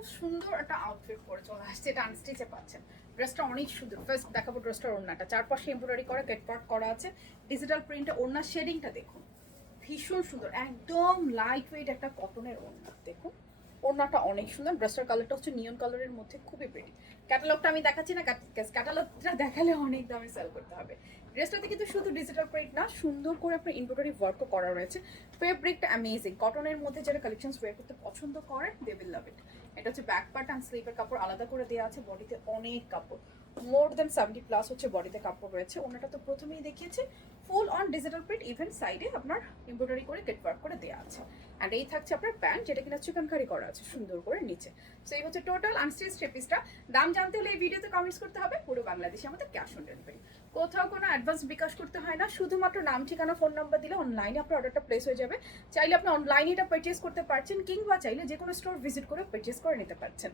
খুব সুন্দর একটা আউটফিট পরে চলে আসছে, এটা আনস্টিচে পাচ্ছেন। ড্রেসটা অনেক সুন্দর। ফার্স্ট দেখাবো ড্রেসটার ওড়নাটা, চারপাশে এমব্রয়ডারি করা কেটওয়ার্ক করা আছে, ডিজিটাল প্রিন্টে ওড়না শেডিংটা দেখুন ভীষণ সুন্দর, একদম লাইট ওয়েট একটা কটনের ওড়না। দেখুন ওড়নাটা অনেক সুন্দর, ড্রেসটার কালারটা হচ্ছে নিয়ন কালারের মধ্যে, খুবই প্রিটি। ক্যাটালগটা আমি দেখাচ্ছি না, ক্যাটালগটা দেখালে অনেক দামে সেল করতে হবে। ড্রেসটাতে কিন্তু শুধু ডিজিটাল প্রিন্ট না, সুন্দর করে আপনার এমব্রয়ডারি ওয়ার্কও করা রয়েছে। ফেব্রিকটা অ্যামেজিং, কটনের মধ্যে যারা কালেকশনস ওয়্যার করতে পছন্দ করেন দে উইল লাভ ইট। এটা হচ্ছে ব্যাক পার্ট অ্যান্ড স্লিভের কাপড় আলাদা করে দেওয়া আছে, বডিতে অনেক কাপড়, মোর দেন 70+ হচ্ছে বডিতে কাপড় রয়েছে। ওনাটা তো প্রথমেই দেখিয়েছে, full on digital print, even সাইডে আপনার এমব্রয়ডারি করে কেট ওয়ার্ক করে দেওয়া আছে। অ্যান্ড এই থাকছে আপনার প্যান্ট, যেটা কিনা চিকেনকারি করা আছে সুন্দর করে নিচে। সো এই হচ্ছে টোটাল আনস্টিচ থ্রি পিসটা। দাম জানতে হলে এই ভিডিওতে কমেন্টস করতে হবে। পুরো বাংলাদেশে আমাদের ক্যাশ অন ডেলিভারি, কোথাও কোনো অ্যাডভান্স বিকাশ করতে হয় না, শুধুমাত্র নাম ঠিকানা ফোন নাম্বার দিলে অনলাইনে আপনার অর্ডারটা প্লেস হয়ে যাবে। চাইলে আপনি অনলাইনে এটা পারচেস করতে পারছেন, কিংবা চাইলে যে কোনো স্টোর ভিজিট করে পারচেস করে নিতে পারছেন।